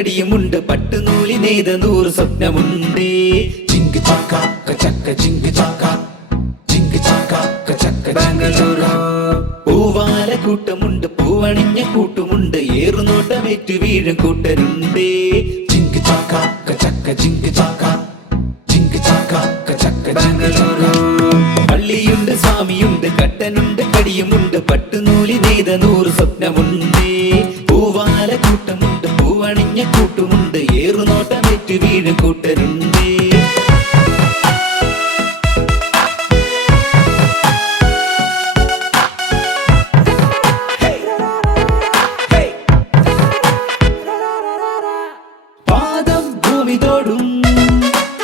കടിയുമുണ്ട് പട്ടുനൂലി നെയ്ത 100 സ്വപ്നമുണ്ട്. Zinc ചാക്ക കച്ചക്ക zinc ചാക്ക zinc ചാക്ക കച്ചക്ക ബാംഗ്ലൂരു പൂവാല കൂട്ടമുണ്ട് പൂവണിഞ്ഞ കൂട്ടുമുണ്ട് ഏറുനോട്ടമേറ്റു വീഴും കൂട്ടരുണ്ട്. Zinc ചാക്ക കച്ചക്ക zinc ചാക്ക zinc ചാക്ക കച്ചക്ക ബാംഗ്ലൂരു പള്ളിയുണ്ട് സ്വാമിയുണ്ട് കട്ടനുണ്ട് കടിയുമുണ്ട് പട്ടുനൂലി നെയ്ത 100 സ്വപ്നമുണ്ട്. പൂവാല കൂട്ടമുണ്ട് പൂവണിഞ്ഞ കൂട്ടുമുണ്ട് ഏറുനോട്ടമേറ്റു വീഴും കൂട്ടരുണ്ട്. പാദം ഭൂമി തോടും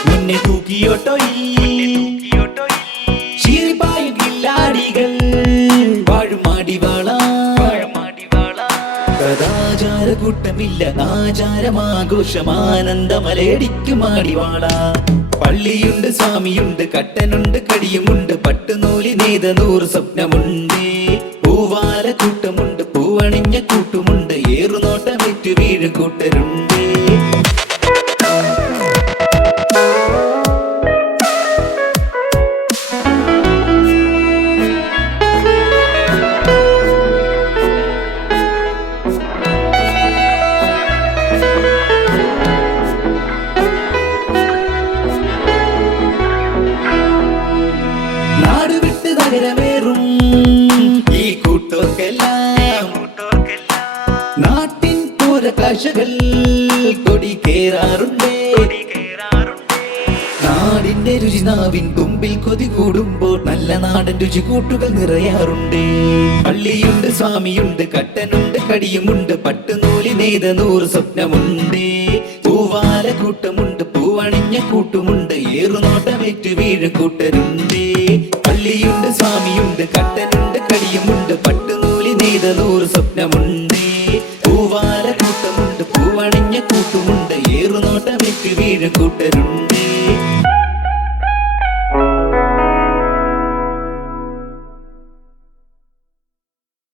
നിന്നെ തൂക്കിയോട്ടോയിൽ ചീറിപ്പായും കില്ലാടികൾ വാഴും മാടിവാള. സദാചാര കൂട്ടമില്ല ആചാരമാഘോഷമാനന്ദമലയടിക്കും മാടിവാള. പള്ളിയുണ്ട് സ്വാമിയുണ്ട് കട്ടനുണ്ട് കടിയുമുണ്ട് പട്ടുനൂലി നെയ്ത 100 സ്വപ്നമുണ്ട്. പൂവാല കൂട്ടമുണ്ട് പൂവണിഞ്ഞ കൂട്ടുമുണ്ട് ഏറുനോട്ടമേറ്റു വീഴും കൂട്ടരുണ്ട്. നാടുവിട്ട് നഗരമേറും ഈ കൂട്ടോർക്കെല്ലാം നാട്ടിൻ പൂരകാശകൾ കൊടി കേറാറുണ്ട്. നാടിന്റെ രുചി നാവിൻ തുമ്പിൽ കൊതി കൂടുമ്പോൾ നല്ല നാടൻ രുചി കൂട്ടുകൾ നിറയാറുണ്ട്. പള്ളിയുണ്ട് സ്വാമിയുണ്ട് കട്ടനുണ്ട് കടിയുമുണ്ട് പട്ടുനൂലി നെയ്ത 100 സ്വപ്നമുണ്ട്. പൂവാല കൂട്ടമുണ്ട് പൂവണിഞ്ഞ കൂട്ടുമുണ്ട് ഏറുനോട്ടമേറ്റു വീഴും കൂട്ടരുണ്ട്. പള്ളിയുണ്ട് സ്വാമിയുണ്ട് കട്ടനുണ്ട് കടിയുമുണ്ട് പട്ടുനൂലി നെയ്ത 100 സ്വപ്നമുണ്ട്. പൂവാല കൂട്ടമുണ്ട് പൂവണിഞ്ഞ കൂട്ടുമുണ്ട് ഏറുനോട്ടമേറ്റു വീഴും കൂട്ടരുണ്ട്.